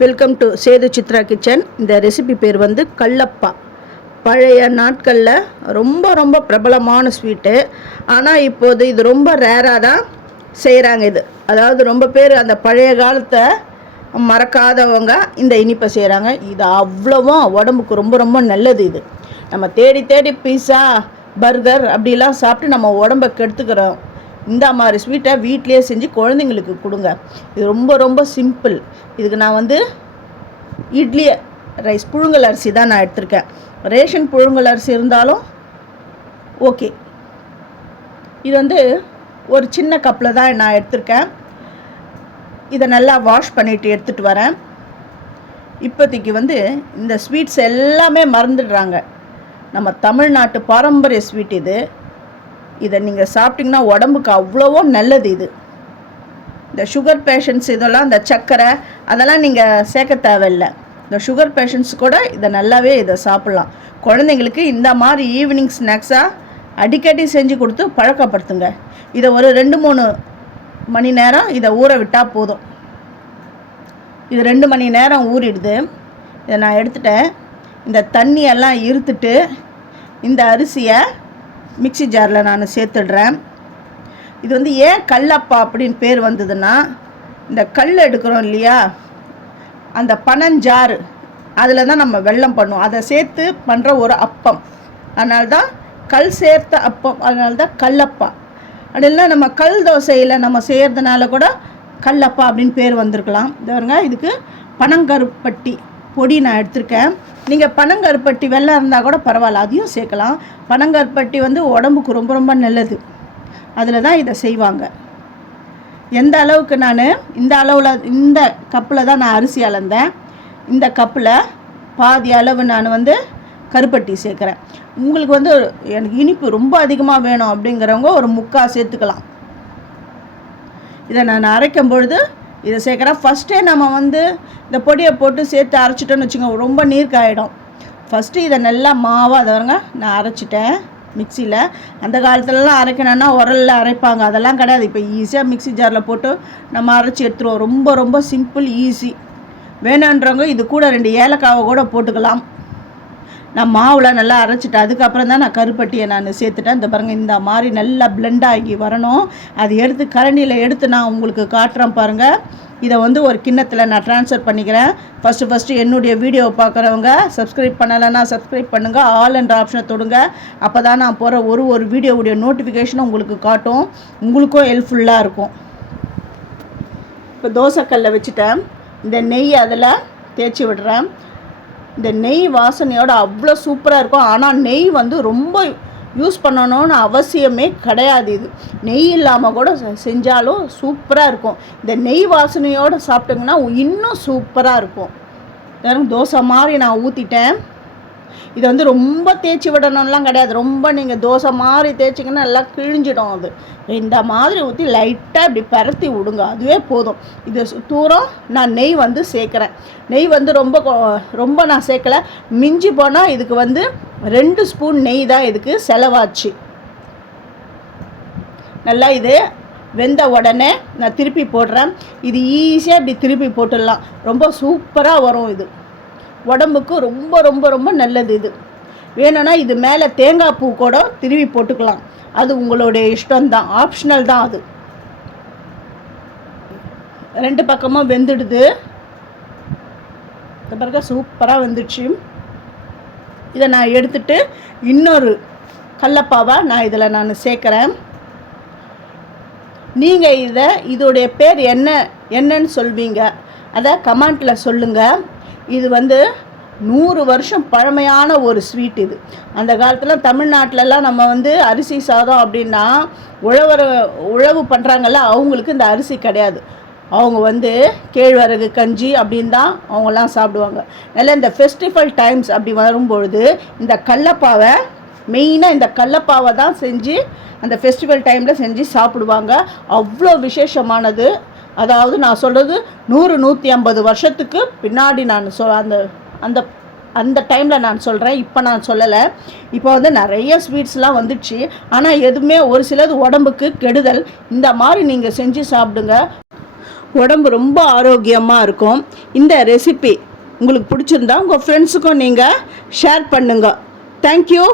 Welcome to Sethu Chitra kitchen. இந்த recipe பேர் வந்து கல்லப்பா பழைய நாட்களில் ரொம்ப ரொம்ப பிரபலமான ஸ்வீட்டு. ஆனால் இப்போது இது ரொம்ப ரேராக தான் செய்கிறாங்க இது. அதாவது ரொம்ப பேர் அந்த பழைய காலத்தை மறக்காதவங்க இந்த இனிப்பை செய்கிறாங்க இது அவ்வளவும் உடம்புக்கு ரொம்ப ரொம்ப நல்லது இது. நம்ம தேடி தேடி பீஸா பர்கர் அப்படிலாம் சாப்பிட்டு நம்ம உடம்பை கெடுத்துக்கிறோம். இந்த மாதிரி ஸ்வீட்டை வீட்லேயே செஞ்சு குழந்தைங்களுக்கு கொடுங்க. இது ரொம்ப ரொம்ப சிம்பிள் இதுக்கு நான் வந்து இட்லி ரைஸ் புழுங்கல் அரிசி தான் நான் எடுத்திருக்கேன். ரேஷன் புழுங்கல் அரிசி இருந்தாலும் ஓகே இது வந்து ஒரு சின்ன கப்பில் தான் நான் எடுத்திருக்கேன். இதை நல்லா வாஷ் பண்ணிவிட்டு எடுத்துகிட்டு வரேன். இப்போதைக்கு வந்து இந்த ஸ்வீட்ஸ் எல்லாமே மறந்துடுறாங்க. நம்ம தமிழ்நாட்டு பாரம்பரிய ஸ்வீட் இது. இதை நீங்கள் சாப்பிட்டிங்கன்னா உடம்புக்கு அவ்வளவோ நல்லது இது. இந்த சுகர் பேஷண்ட்ஸ் இதெல்லாம் இந்த சர்க்கரை அதெல்லாம் நீங்கள் சேர்க்க தேவையில்லை. இந்த சுகர் பேஷண்ட்ஸ் கூட இதை நல்லாவே இதை சாப்பிட்லாம். குழந்தைங்களுக்கு இந்த மாதிரி ஈவினிங் ஸ்நாக்ஸாக அடிக்கடி செஞ்சு கொடுத்து பழக்கப்படுத்துங்க. இதை ஒரு ரெண்டு மூணு மணி நேரம் இதை ஊற விட்டால் போதும். இது ரெண்டு மணி நேரம் ஊறிடுது. இதை நான் எடுத்துட்டேன். இந்த தண்ணியெல்லாம் இருத்துட்டு இந்த அரிசியை மிக்ஸி ஜாரில் நான் சேர்த்துடுறேன். இது வந்து ஏன் கல்லப்பா அப்படின்னு பேர் வந்ததுன்னா இந்த கல் எடுக்கிறோம் இல்லையா? அந்த பனஞ்சாறு அதில் தான் நம்ம வெள்ளம் பண்ணுவோம். அதை சேர்த்து பண்ணுற ஒரு அப்பம். அதனால்தான் கல் சேர்த்த அப்பம் அதனால தான் கல்லப்பா. அப்படின்னா நம்ம கல் தோசையில் நம்ம செய்கிறதுனால கூட கல்லப்பா அப்படின்னு பேர் வந்திருக்கலாம். இது பாருங்க இதுக்கு பனங்கருப்பட்டி பொடி நான் எடுத்திருக்கேன். நீங்கள் பனங்கருப்பட்டி வெள்ளம் இருந்தால் கூட பரவாயில்ல அதையும் சேர்க்கலாம். பனங்கருப்பட்டி வந்து உடம்புக்கு ரொம்ப ரொம்ப நல்லது. அதில் தான் இதை செய்வாங்க. எந்த அளவுக்கு நான் இந்த அளவில் இந்த கப்பில் தான் நான் அரிசி அளந்தேன். இந்த கப்பில் பாதி அளவு நான் வந்து கருப்பட்டி சேர்க்குறேன். உங்களுக்கு வந்து எனக்கு இனிப்பு ரொம்ப அதிகமாக வேணும் அப்படிங்கிறவங்க ஒரு முக்கால் சேர்த்துக்கலாம். இதை நான் அரைக்கும் பொழுது இதை சேர்க்குறேன். ஃபஸ்ட்டே நம்ம வந்து இந்த பொடியை போட்டு சேர்த்து அரைச்சிட்டோன்னு வச்சுக்கோங்க ரொம்ப நீர் காயிடும் ஃபஸ்ட்டு இதை நல்லா மாவாக அதை வருங்க நான் அரைச்சிட்டேன் மிக்சியில். அந்த காலத்துலலாம் அரைக்கணும்னா உரலில் அரைப்பாங்க அதெல்லாம் கிடையாது. இப்போ ஈஸியாக மிக்ஸி ஜாரில் போட்டு நம்ம அரைச்சி எடுத்துருவோம். ரொம்ப ரொம்ப சிம்பிள் ஈஸி வேணுன்றவங்க இது கூட ரெண்டு ஏலக்காவை கூட போட்டுக்கலாம். நான் மாவில் நல்லா அரைச்சிட்டு அதுக்கப்புறம் தான் நான் கருப்பட்டியை நான் சேர்த்துட்டேன். இந்த பாருங்கள் இந்த மாதிரி நல்லா பிளெண்ட் ஆகி வரணும். அது எடுத்து கரண்டியில் எடுத்து நான் உங்களுக்கு காட்டுறேன் பாருங்கள் இதை வந்து ஒரு கிண்ணத்தில் நான் ட்ரான்ஸ்ஃபர் பண்ணிக்கிறேன். ஃபஸ்ட்டு ஃபஸ்ட்டு என்னுடைய வீடியோவை பார்க்குறவங்க சப்ஸ்கிரைப் பண்ணலைன்னா சப்ஸ்கிரைப் பண்ணுங்கள் ஆல் என்ற ஆப்ஷனை தொடுங்க. அப்போ தான் நான் போகிற ஒரு ஒரு வீடியோவுடைய நோட்டிஃபிகேஷனும் உங்களுக்கு காட்டும். உங்களுக்கும் ஹெல்ப்ஃபுல்லாக இருக்கும். இப்போ தோசைக்கல்ல வச்சுட்டேன். இந்த நெய் அதில் தேய்ச்சி விடுறேன். இந்த நெய் வாசனையோட அவ்வளோ சூப்பராக இருக்கும். ஆனால் நெய் வந்து ரொம்ப யூஸ் பண்ணணும்னு அவசியமே கிடையாது இது. நெய் இல்லாமல் கூட செஞ்சாலும் சூப்பராக இருக்கும். இந்த நெய் வாசனையோடு சாப்பிட்டிங்கன்னா இன்னும் சூப்பராக இருக்கும். தோசை மாதிரி நான் ஊற்றிட்டேன் இது வந்து ரொம்ப தேய்ச்சி விடணும்லாம் கிடையாது. ரொம்ப நீங்கள் தோசை மாதிரி தேய்ச்சிங்கன்னா நல்லா கிழிஞ்சிடும் அது. இந்த மாதிரி ஊற்றி லைட்டாக இப்படி பரத்தி விடுங்க. அதுவே போதும். இது தூரம் நான் நெய் வந்து சேர்க்குறேன். நெய் வந்து ரொம்ப ரொம்ப நான் சேர்க்கல. மிஞ்சி போனால் இதுக்கு வந்து ரெண்டு ஸ்பூன் நெய் தான் இதுக்கு செலவாச்சு. நல்லா இது வெந்த உடனே நான் திருப்பி போடுறேன். இது ஈஸியாக இப்படி திருப்பி போட்டுடலாம். ரொம்ப சூப்பராக வரும் இது. உடம்புக்கு ரொம்ப ரொம்ப ரொம்ப நல்லது இது. வேணும்னா இது மேலே தேங்காய் பூ கூட திருவி போட்டுக்கலாம். அது உங்களுடைய இஷ்டம்தான். ஆப்ஷனல் தான் அது. ரெண்டு பக்கமும் வெந்துடுது. இந்த பிறகு சூப்பராக வந்துடுச்சு. இதை நான் எடுத்துட்டு இன்னொரு கல்லப்பாவை நான் இதில் நான் சேர்க்குறேன். நீங்கள் இதை இதோடைய பேர் என்ன என்னன்னு சொல்வீங்க. அதை கமெண்ட்டில் சொல்லுங்கள் இது வந்து நூறு வருஷம் பழமையான ஒரு ஸ்வீட் இது. அந்த காலத்தில் தமிழ்நாட்டிலலாம் நம்ம வந்து அரிசி சாதம் அப்படின்னா உழவர் உழவு பண்ணுறாங்கல்ல அவங்களுக்கு இந்த அரிசி கிடையாது. அவங்க வந்து கேழ்வரகு கஞ்சி அப்படின்னு தான் அவங்கெல்லாம் சாப்பிடுவாங்க. நல்லா இந்த ஃபெஸ்டிவல் டைம்ஸ் அப்படி வரும்பொழுது இந்த கடலப்பாவை மெயினாக இந்த கடலப்பாவை தான் செஞ்சு அந்த ஃபெஸ்டிவல் டைமில் செஞ்சு சாப்பிடுவாங்க. அவ்வளோ விசேஷமானது. அதாவது நான் சொல்கிறது நூறு நூற்றி ஐம்பது வருஷத்துக்கு பின்னாடி நான் சொ அந்த அந்த அந்த டைமில் நான் சொல்கிறேன் இப்போ நான் சொல்லலை. இப்போ வந்து நிறைய ஸ்வீட்ஸ்லாம் வந்துடுச்சு ஆனால் எதுவுமே ஒரு சிலது உடம்புக்கு கெடுதல். இந்த மாதிரி நீங்கள் செஞ்சு சாப்பிடுங்க. உடம்பு ரொம்ப ஆரோக்கியமாக இருக்கும். இந்த ரெசிபி உங்களுக்கு பிடிச்சிருந்தா உங்கள் ஃப்ரெண்ட்ஸுக்கும் நீங்கள் ஷேர் பண்ணுங்க. தேங்க்யூ